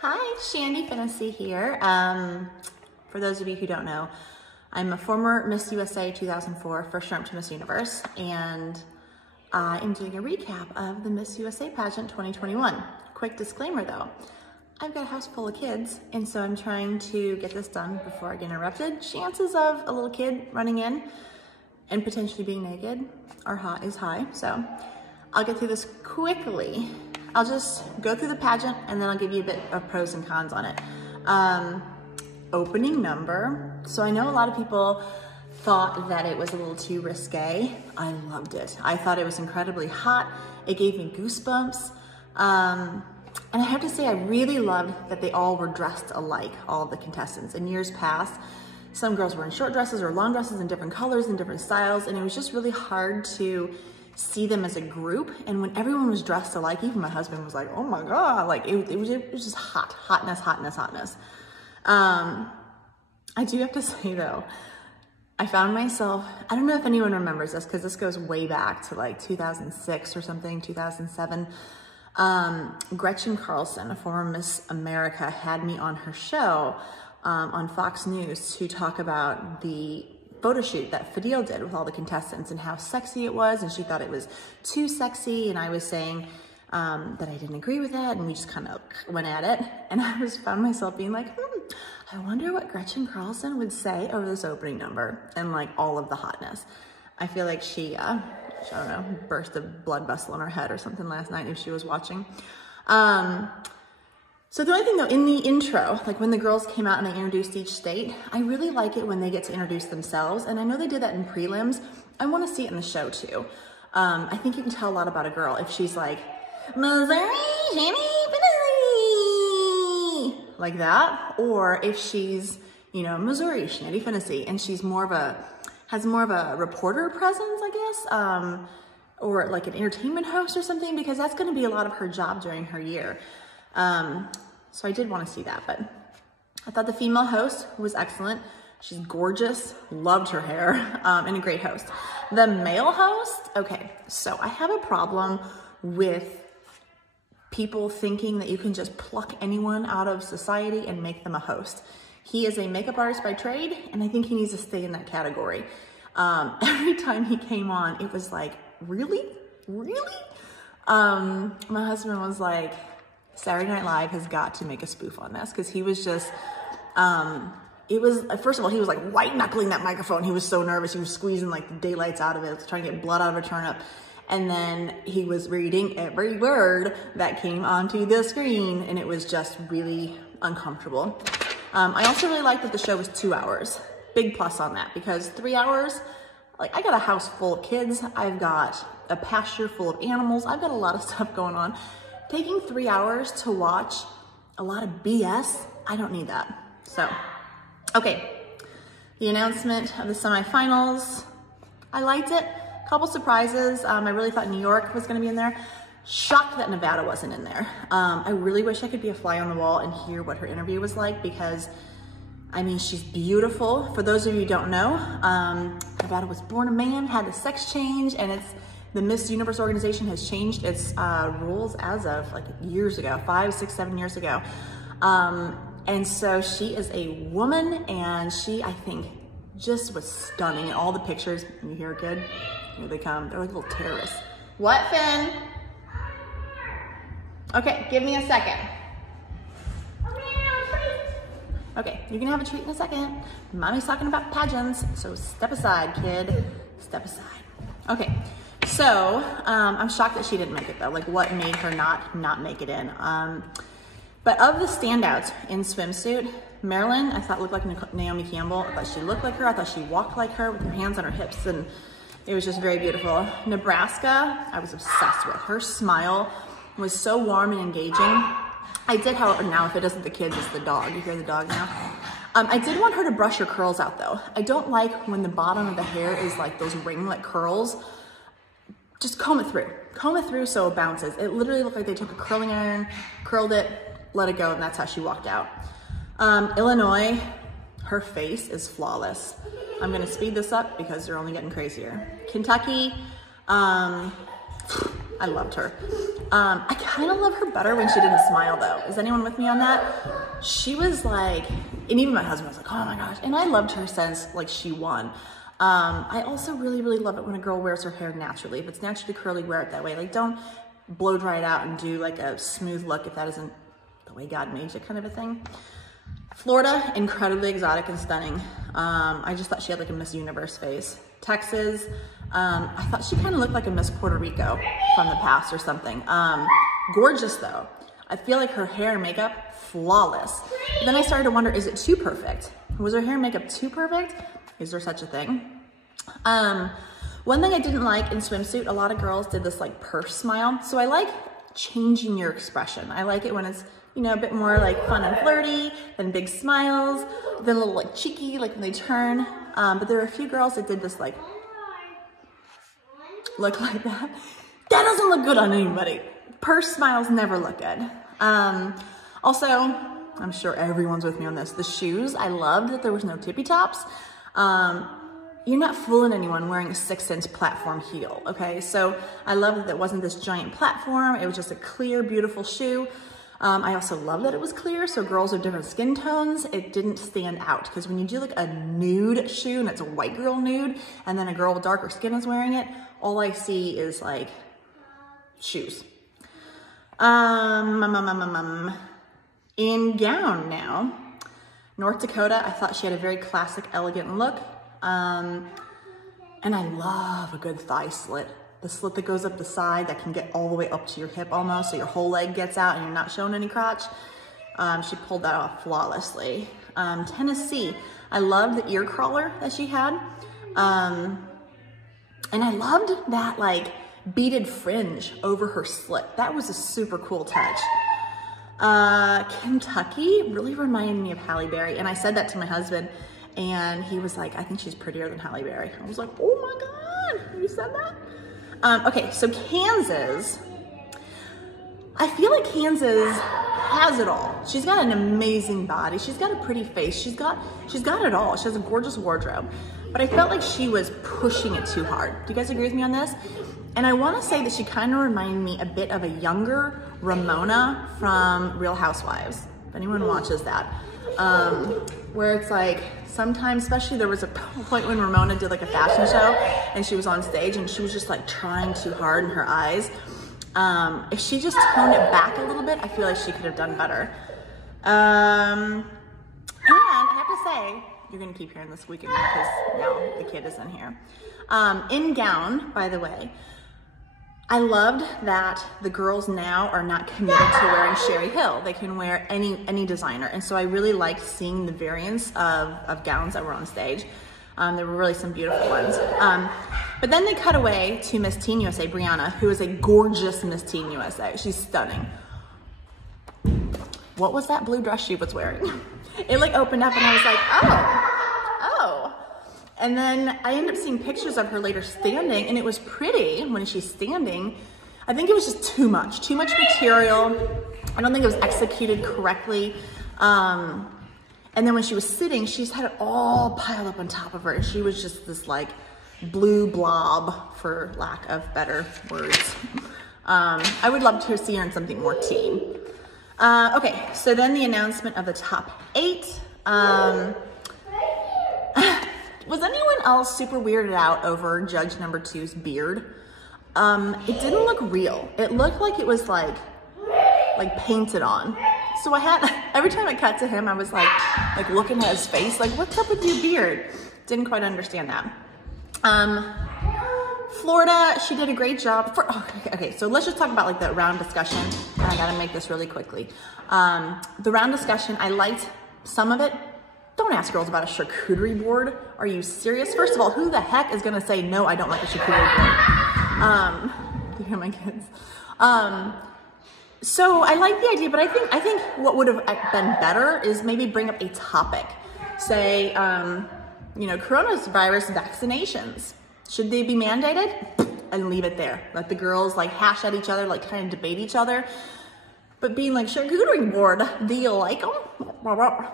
Hi, Shandy Finnessy here. For those of you who don't know, I'm a former Miss USA 2004, first runner to Miss Universe, and I am doing a recap of the Miss USA pageant 2021. Quick disclaimer though, I've got a house full of kids, and so I'm trying to get this done before I get interrupted. Chances of a little kid running in and potentially being naked is high, so I'll get through this quickly. I'll just go through the pageant and then I'll give you a bit of pros and cons on it. Opening number. So I know a lot of people thought that it was a little too risque. I loved it. I thought it was incredibly hot. It gave me goosebumps. And I have to say, I really loved that they all were dressed alike, all of the contestants. In years past, some girls were in short dresses or long dresses in different colors and different styles, and it was just really hard to see them as a group. And when everyone was dressed alike, even my husband was like, oh my God, like it was just hotness. I do have to say though, I found myself, I don't know if anyone remembers this because this goes way back to like 2006 or something, 2007. Gretchen Carlson, a former Miss America, had me on her show on Fox News to talk about the photo shoot that Fadil did with all the contestants and how sexy it was, and she thought it was too sexy, and I was saying that I didn't agree with that, and we just kind of went at it, and I found myself being like, I wonder what Gretchen Carlson would say over this opening number and like all of the hotness. I feel like she, I don't know, burst a blood vessel in her head or something last night if she was watching. So the only thing though, in the intro, like when the girls came out and they introduced each state, I really like it when they get to introduce themselves. And I know they did that in prelims. I want to see it in the show too. I think you can tell a lot about a girl if she's like, Missouri, Shandy Finnessy, like that. Or if she's, you know, Missouri, Shandy Finnessy, and she's has more of a reporter presence, I guess, or like an entertainment host or something, because that's going to be a lot of her job during her year. So I did want to see that, but I thought the female host was excellent. She's gorgeous, loved her hair, and a great host. The male host, okay, so I have a problem with people thinking that you can just pluck anyone out of society and make them a host. He is a makeup artist by trade, and I think he needs to stay in that category. Every time he came on, it was like, really? My husband was like, Saturday Night Live has got to make a spoof on this, because he was just, first of all, he was like white knuckling that microphone. He was so nervous. He was squeezing like the daylights out of it, trying to get blood out of a turnip. And then he was reading every word that came onto the screen, and it was just really uncomfortable. I also really liked that the show was 2 hours. Big plus on that, because 3 hours, like I got a house full of kids. I've got a pasture full of animals. I've got a lot of stuff going on. Taking 3 hours to watch a lot of BS, I don't need that. So, okay, the announcement of the semifinals, I liked it. Couple surprises. I really thought New York was gonna be in there. Shocked that Nevada wasn't in there. I really wish I could be a fly on the wall and hear what her interview was like, because I mean, she's beautiful. For those of you who don't know, Nevada was born a man, had a sex change, and the Miss Universe organization has changed its rules as of like years ago, 5, 6, 7 years ago. And so she is a woman, and she, I think, just was stunning in all the pictures. You hear it good? Here they come. They're like little terrorists. What, Finn? Okay, give me a second. Okay, you're gonna have a treat in a second. Mommy's talking about pageants, so step aside, kid. Step aside. Okay. So, I'm shocked that she didn't make it though. Like, what made her not make it in? But of the standouts in swimsuit, Marilyn, I thought looked like Naomi Campbell. I thought she looked like her. I thought she walked like her with her hands on her hips, and it was just very beautiful. Nebraska, I was obsessed with. Her smile was so warm and engaging. I did, however, now if it isn't the kids, it's the dog. You hear the dog now? I did want her to brush her curls out though. I don't like when the bottom of the hair is like those ringlet curls. Just comb it through. Comb it through so it bounces. It literally looked like they took a curling iron, curled it, let it go, and that's how she walked out. Illinois, her face is flawless. I'm gonna speed this up because they're only getting crazier. Kentucky, I loved her. I kind of love her better when she didn't smile though. Is anyone with me on that? She was like, and even my husband was like, oh my gosh. And I loved her since like she won. I also really, really love it when a girl wears her hair naturally. If it's naturally curly, wear it that way. Like don't blow dry it out and do like a smooth look if that isn't the way God made you, kind of a thing. Florida, incredibly exotic and stunning. I just thought she had like a Miss Universe face. Texas, I thought she kind of looked like a Miss Puerto Rico from the past or something. Gorgeous though. I feel like her hair and makeup, flawless. But then I started to wonder, is it too perfect? Was her hair and makeup too perfect? Is there such a thing? One thing I didn't like in swimsuit, a lot of girls did this like purse smile. So I like changing your expression. I like it when it's, you know, a bit more like fun and flirty, then big smiles, then a little like cheeky, like when they turn. But there were a few girls that did this like, look like that. That doesn't look good on anybody. Purse smiles never look good. Also, I'm sure everyone's with me on this. The shoes, I loved that there was no tippy tops. You're not fooling anyone wearing a 6-inch platform heel, okay? So I love that it wasn't this giant platform. It was just a clear, beautiful shoe. I also love that it was clear, so girls of different skin tones, it didn't stand out. Because when you do like a nude shoe and it's a white girl nude, and then a girl with darker skin is wearing it, all I see is like shoes. In gown now, North Dakota, I thought she had a very classic, elegant look. And I love a good thigh slit. The slit that goes up the side that can get all the way up to your hip almost, so your whole leg gets out and you're not showing any crotch. She pulled that off flawlessly. Tennessee, I loved the ear crawler that she had. And I loved that like beaded fringe over her slit. That was a super cool touch. Kentucky really reminded me of Halle Berry. And I said that to my husband and he was like, I think she's prettier than Halle Berry. I was like, oh my God, you said that? Okay, so Kansas, I feel like Kansas has it all. She's got an amazing body. She's got a pretty face. She's got it all. She has a gorgeous wardrobe, but I felt like she was pushing it too hard. Do you guys agree with me on this? And I want to say that she kind of reminded me a bit of a younger Ramona from Real Housewives, if anyone watches that. Where it's like, sometimes, especially there was a point when Ramona did like a fashion show and she was on stage and she was just like trying too hard in her eyes. If she just toned it back a little bit, I feel like she could have done better. And I have to say, you're gonna keep hearing this squeaking because now the kid is in here. In gown, by the way, I loved that the girls now are not committed to wearing Sherry Hill. They can wear any designer. And so I really liked seeing the variants of gowns that were on stage. There were really some beautiful ones. But then they cut away to Miss Teen USA, Brianna, who is a gorgeous Miss Teen USA. She's stunning. What was that blue dress she was wearing? It like opened up and I was like, oh. And then I ended up seeing pictures of her later standing and it was pretty when she's standing. I think it was just too much material. I don't think it was executed correctly. And then when she was sitting, she's had it all piled up on top of her. And she was just this like blue blob, for lack of better words. I would love to see her in something more teen. Okay, so then the announcement of the top 8. Was anyone else super weirded out over judge number 2's beard? It didn't look real. It looked like it was like painted on. So I had, every time I cut to him, I was like looking at his face, like, what's up with your beard? Didn't quite understand that. Florida, she did a great job. Okay, so let's just talk about like the round discussion. And I gotta make this really quickly. The round discussion, I liked some of it. Don't ask girls about a charcuterie board. Are you serious? First of all, who the heck is gonna say, no, I don't like a charcuterie board? You hear my kids? So I like the idea, but I think what would have been better is maybe bring up a topic. Say, you know, coronavirus vaccinations. Should they be mandated? And leave it there. Let the girls like hash at each other, like kind of debate each other. But being like, charcuterie board, do you like them?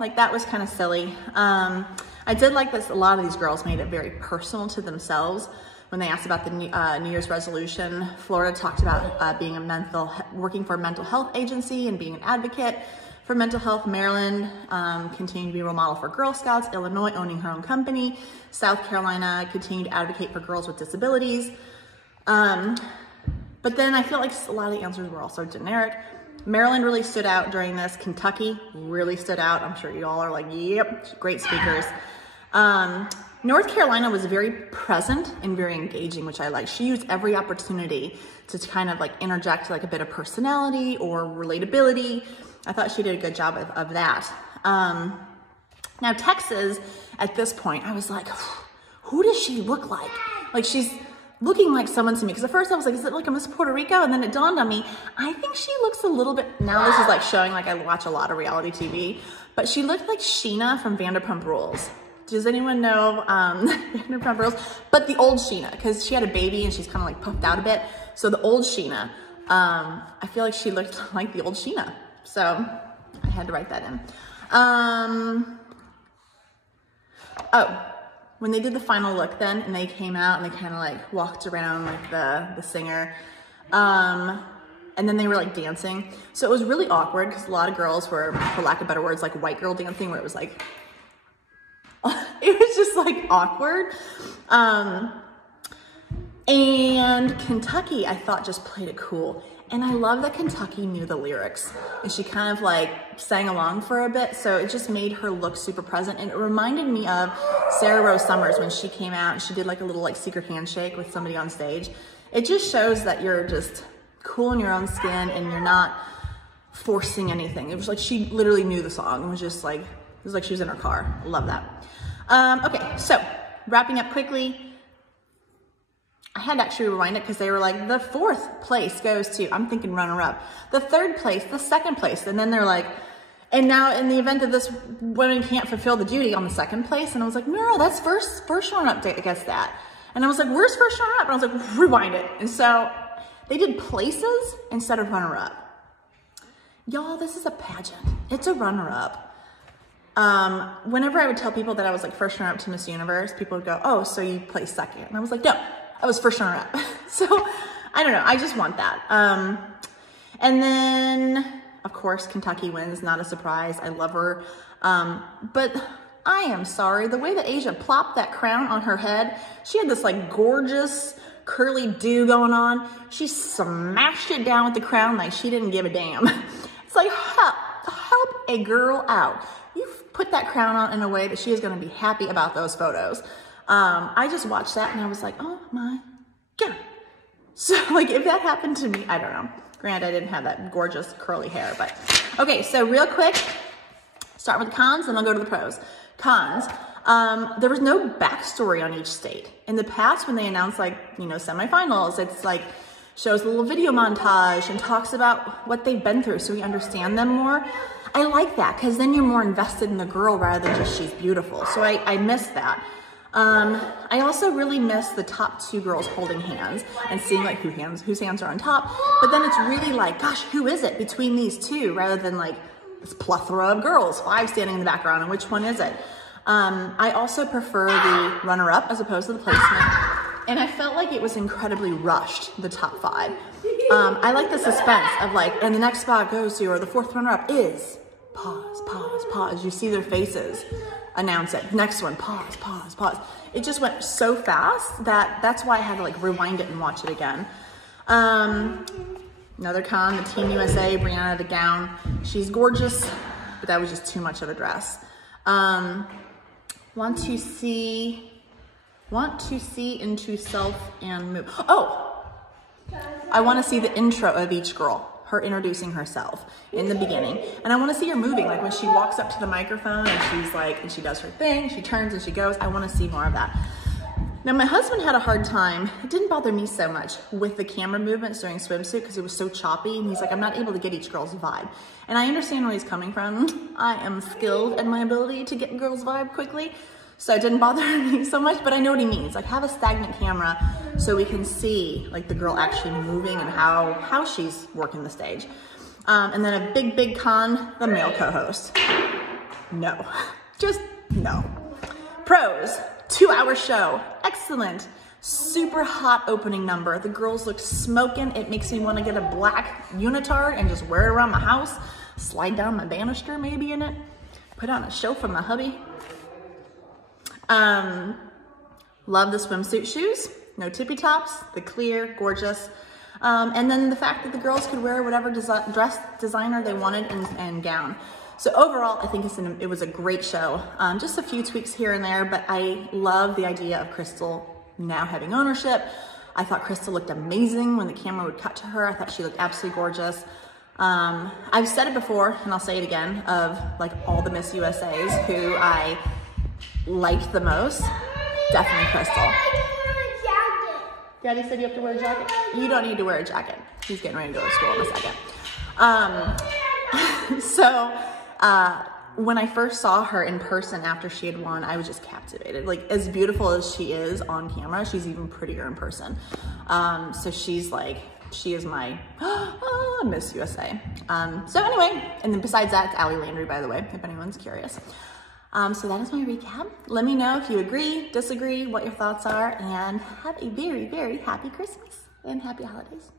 Like that was kind of silly. I did like this. A lot of these girls made it very personal to themselves when they asked about the New Year's resolution, Florida talked about working for a mental health agency and being an advocate for mental health. Maryland continued to be a role model for Girl Scouts. Illinois owning her own company. South Carolina continued to advocate for girls with disabilities. But then I feel like a lot of the answers were also generic. Maryland really stood out during this. Kentucky really stood out. I'm sure you all are like, yep, great speakers. North Carolina was very present and very engaging, which I like. She used every opportunity to kind of like interject like a bit of personality or relatability. I thought she did a good job of that. Now Texas, at this point, I was like, who does she look like? Like she's looking like someone to me. Because at first I was like, is it like a Miss Puerto Rico? And then it dawned on me, I think she looks a little bit, now this is like showing like I watch a lot of reality TV, but she looked like Sheena from Vanderpump Rules. Does anyone know Vanderpump Rules? But the old Sheena, because she had a baby and she's kind of like puffed out a bit. So the old Sheena, I feel like she looked like the old Sheena. So I had to write that in. When they did the final look then, and they came out and they kind of like walked around like the singer, and then they were like dancing. So it was really awkward because a lot of girls were, for lack of better words, like white girl dancing, where it was like, it was just like awkward. And Kentucky, I thought just played it cool. And I love that Kentucky knew the lyrics and she kind of like sang along for a bit. So it just made her look super present. And it reminded me of Sarah Rose Summers when she came out and she did like a little like secret handshake with somebody on stage. It just shows that you're just cool in your own skin and you're not forcing anything. It was like she literally knew the song. It was just like, it was like she was in her car. Love that. Okay, so wrapping up quickly. I had to actually rewind it because they were like, the 4th place goes to, I'm thinking runner-up, the 3rd place, the 2nd place. And then they're like, and now in the event that this woman can't fulfill the duty on the 2nd place. And I was like, no, that's first runner-up gets that. And I was like, where's first runner-up? And I was like, rewind it. And so they did places instead of runner-up. Y'all, this is a pageant. It's a runner-up. Whenever I would tell people that I was like first runner-up to Miss Universe, people would go, oh, so you placed 2nd. And I was like, no. I was first runner-up. So I don't know. I just want that. And then of course, Kentucky wins. Not a surprise. I love her. But I am sorry. The way that Asia plopped that crown on her head, she had this like gorgeous curly do going on. She smashed it down with the crown like she didn't give a damn. It's like, help a girl out. You've put that crown on in a way that she is going to be happy about those photos. I just watched that and I was like, oh my God. So like if that happened to me, I don't know. Granted, I didn't have that gorgeous curly hair, but okay. So real quick, start with the cons and I'll go to the pros. Cons, there was no backstory on each state. In the past, when they announced like, you know, semifinals, it's like shows a little video montage and talks about what they've been through so we understand them more. I like that because then you're more invested in the girl rather than just she's beautiful. So I miss that. I also really miss the top 2 girls holding hands and seeing like whose hands are on top. But then it's really like, gosh, who is it between these 2 rather than like this plethora of girls, 5 standing in the background, and which one is it? I also prefer the runner-up as opposed to the placement. And I felt like it was incredibly rushed, the top 5. I like the suspense of like, and the next spot goes to, or the 4th runner-up is, pause, pause, pause. You see their faces. Announce it. Next one, pause, pause, pause. It just went so fast that that's why I had to like rewind it and watch it again. Another con, the Team USA, Brianna, the gown. She's gorgeous, but that was just too much of a dress. Want to see into self and move. Oh, I want to see the intro of each girl. Her introducing herself in the beginning. And I want to see her moving, like when she walks up to the microphone and she's like, and she does her thing, she turns and she goes. I want to see more of that. Now my husband had a hard time, it didn't bother me so much with the camera movements during swimsuit because it was so choppy, and he's like, I'm not able to get each girl's vibe. And I understand where he's coming from. I am skilled in my ability to get girls' vibe quickly, so it didn't bother me so much, but I know what he means. Like have a stagnant camera so we can see like the girl actually moving and how she's working the stage. And then a big con, the male co-host. No, just no. Pros, 2-hour show, excellent. Super hot opening number. The girls look smoking. It makes me want to get a black unitard and just wear it around my house. Slide down my banister maybe in it. Put on a show for my hubby. Love the swimsuit shoes. No tippy tops. The clear, gorgeous. And then the fact that the girls could wear whatever dress designer they wanted and gown. So overall, I think it was a great show. Just a few tweaks here and there, but I love the idea of Crystal now having ownership. I thought Crystal looked amazing when the camera would cut to her. I thought she looked absolutely gorgeous. I've said it before, and I'll say it again, of like all the Miss USAs who I liked the most, definitely Crystal. Daddy said you have to wear a jacket? You don't need to wear a jacket. He's getting ready to go to school in a second. When I first saw her in person after she had won, I was just captivated. Like, as beautiful as she is on camera, she's even prettier in person. So she is my Miss USA. So anyway, and then besides that, it's Allie Landry, by the way, if anyone's curious. So that is my recap. Let me know if you agree, disagree, what your thoughts are, and have a very, very happy Christmas and happy holidays.